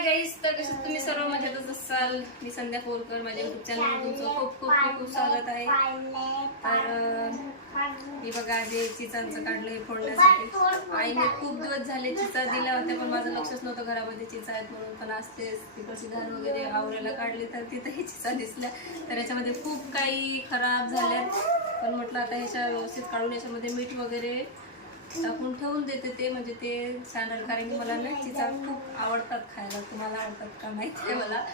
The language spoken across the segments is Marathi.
हाय गाईस तर कसं तुम्ही सर्व मजेतच असाल. मी संध्या फोरकर माझ्या युट्यूब चॅनल तुमचं खूप खूप खूप खूप स्वागत आहे. तर मी बघा आज चिचांचं काढलं हे फोडण्यासाठी. आईने खूप दिवस झाले चिचा दिल्या होत्या पण माझं लक्षच नव्हतं घरामध्ये चिचा आहेत म्हणून पण आज ते तिकडची घाण वगैरे आवरायला काढली तर तिथंही चिचा दिसल्या. तर याच्यामध्ये खूप काही खराब झाल्या पण म्हटलं आता ह्याच्या व्यवस्थित काढून याच्यामध्ये मीठ वगैरे टाकून ठेवून देते ते म्हणजे ते छान कारण की मला ना चिचा खूप आवडतात खायला. तुम्हाला आवडतात का माहिती आहे मला.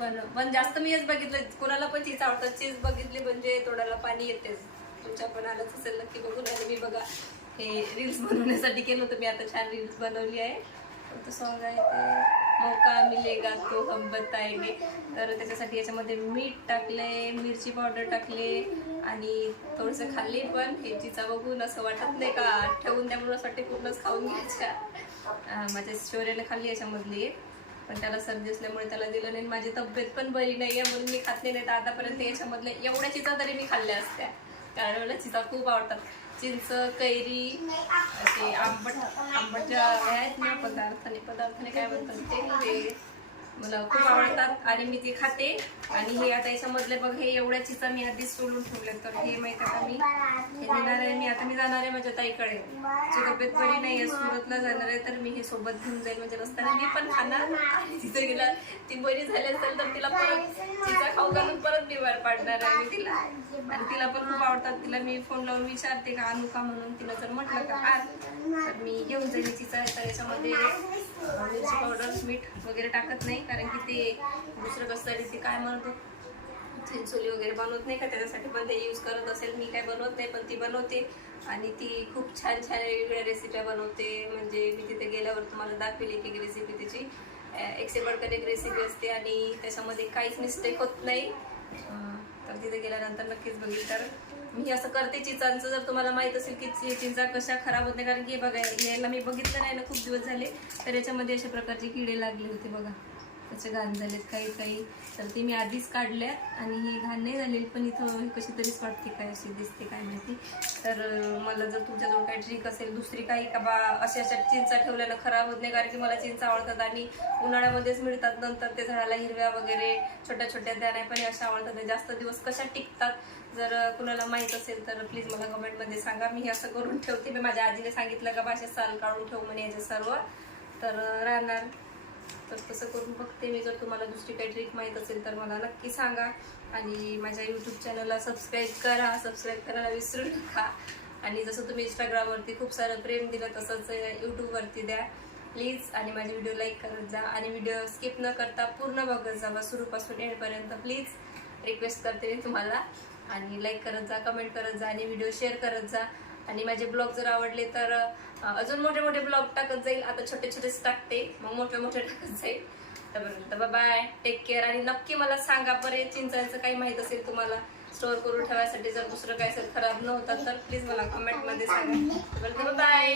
पण पण जास्त मी हेच बघितलं कोणाला पण चीज आवडतात. चीज बघितली म्हणजे तोडाला पाणी येतेच तुमच्या पण आलंच असेल नक्की बघून. आणि मी बघा हे रील्स बनवण्यासाठी केलं होतं. मी आता छान रील्स बनवली आहे. तो सॉन्ग आहे ते. मौका मिलेगा तो हम बताएंगे. तर त्याच्यासाठी याच्यामध्ये मीठ टाकले मिरची पावडर टाकले आणि थोडंसं खाल्ली पण हे चिचा बघून असं वाटत नाही का? ठेवून द्यामुळे असं वाटते पूर्णच खाऊन घ्यायच्या. माझ्या शौर्याने खाल्ली याच्यामधली. एक पण त्याला सर्दी असल्यामुळे त्याला दिलं नाही माझी तब्येत पण बरी नाही आहे म्हणून मी खात नाही तर आतापर्यंत याच्यामधल्या एवढ्या चिचा तरी मी खाल्ल्या असत्या. कारण मला चिचा खूप आवडतात. चिंच कैरी असे आंबट आंबट ज्या आहेत ना पदार्थाने पदार्थाने काय म्हणतात ते? ते मला खूप आवडतात. आणि मी ते खाते. आणि हे आता याच्यामधले बघ हे एवढ्या चिचा मी आधीच सोलून ठेवले तर हे माहीत आता मी? हे देणार आहे. मी आता मी जाणार आहे माझ्या ताईकडे. तिची तब्येत बरी नाही आहे सुरतला जाणार आहे. तर मी हे सोबत घेऊन जाईल. म्हणजे रस्त्याने. मी पण खाणार. तिथे गेला. ती बरी झाली असेल तर तिला परत चिचा खाऊ घालून परत बिमार पाडणार आहे मी तिला आणि तिला पण खूप आवडतात. तिला मी फोन लावून विचारते का आणू का म्हणून तिला जर म्हटलं का आण. तर मी घेऊन जाईल चिचा तर याच्यामध्ये मिरची पावडर मीठ वगैरे टाकत नाही कारण की ते दुसरं कसं तरी ते काय म्हणतो चिंचोली वगैरे बनवत नाही का त्याच्यासाठी पण ते यूज करत असेल. मी काय बनवत नाही पण ती बनवते. आणि ती खूप छान छान वेगवेगळ्या रेसिप्या बनवते. म्हणजे मी तिथे गेल्यावर तुम्हाला दाखवेल एक एक रेसिपी त्याची अं, एक एक रेसिपी असते आणि त्याच्यामध्ये काहीच मिस्टेक होत नाही. तर तिथे गेल्यानंतर नक्कीच बघेल तर मी असं करते चिंचांचं. जर तुम्हाला माहीत असेल की चिंचा कशा खराब होत नाही कारण की बघा याला मी बघितलं नाही ना खूप दिवस झाले तर याच्यामध्ये अशा प्रकारचे किडे लागले होते बघा. त्याचे घाण झालेत काही काही. तर ते मी आधीच काढल्यात आणि हे घाण नाही झालेली पण इथं कशी तरीच वाटते काय अशी दिसते काय माहिती. तर मला जर तुमच्याजवळ काही ट्रिक असेल दुसरी काही का बा अशा अशा चिंचा ठेवल्यानं खराब होत नाही कारण की मला चिंचा आवडतात आणि उन्हाळ्यामध्येच मिळतात नंतर ते झाडाला हिरव्या वगैरे छोट्या छोट्या त्या नाही पण अशा आवडतात. जास्त दिवस कशा टिकतात जर कुणाला माहीत असेल तर प्लीज मला कमेंटमध्ये सांगा. मी हे असं करून ठेवते. मी माझ्या आजीने सांगितलं का भाषा साल काढून ठेव म्हणे याचे सर्व. तर राहणार. तर तसं करून बघते मी. जर तुम्हाला दुसरी काही ट्रिक माहीत असेल तर मला नक्की सांगा. आणि माझ्या यूट्यूब चॅनलला सबस्क्राईब करा. सबस्क्राईब करायला विसरू नका. आणि जसं तुम्ही इंस्टाग्रामवरती खूप सारं प्रेम दिलं तसंच यूट्यूबवरती द्या. प्लीज आणि माझे व्हिडिओ लाईक करत जा. आणि व्हिडिओ स्किप न करता पूर्ण बघत जावा सुरूपासून एंडपर्यंत प्लीज रिक्वेस्ट करते मी तुम्हाला. आणि लाईक करत जा कमेंट करत जा आणि व्हिडिओ शेअर करत जा. आणि माझे ब्लॉग जर आवडले तर अजून मोठे मोठे ब्लॉग टाकत जाईल. आता छोटे छोटेच टाकते मग मोठे मोठे टाकत जाईल. तर बाय टेक केअर आणि नक्की मला सांगा बरे चिंचायचं काही माहीत असेल तुम्हाला स्टोअर करून ठेवायसाठी जर दुसरं काय असेल खराब न होता तर प्लीज मला कमेंटमध्ये सांगा. बरं बाय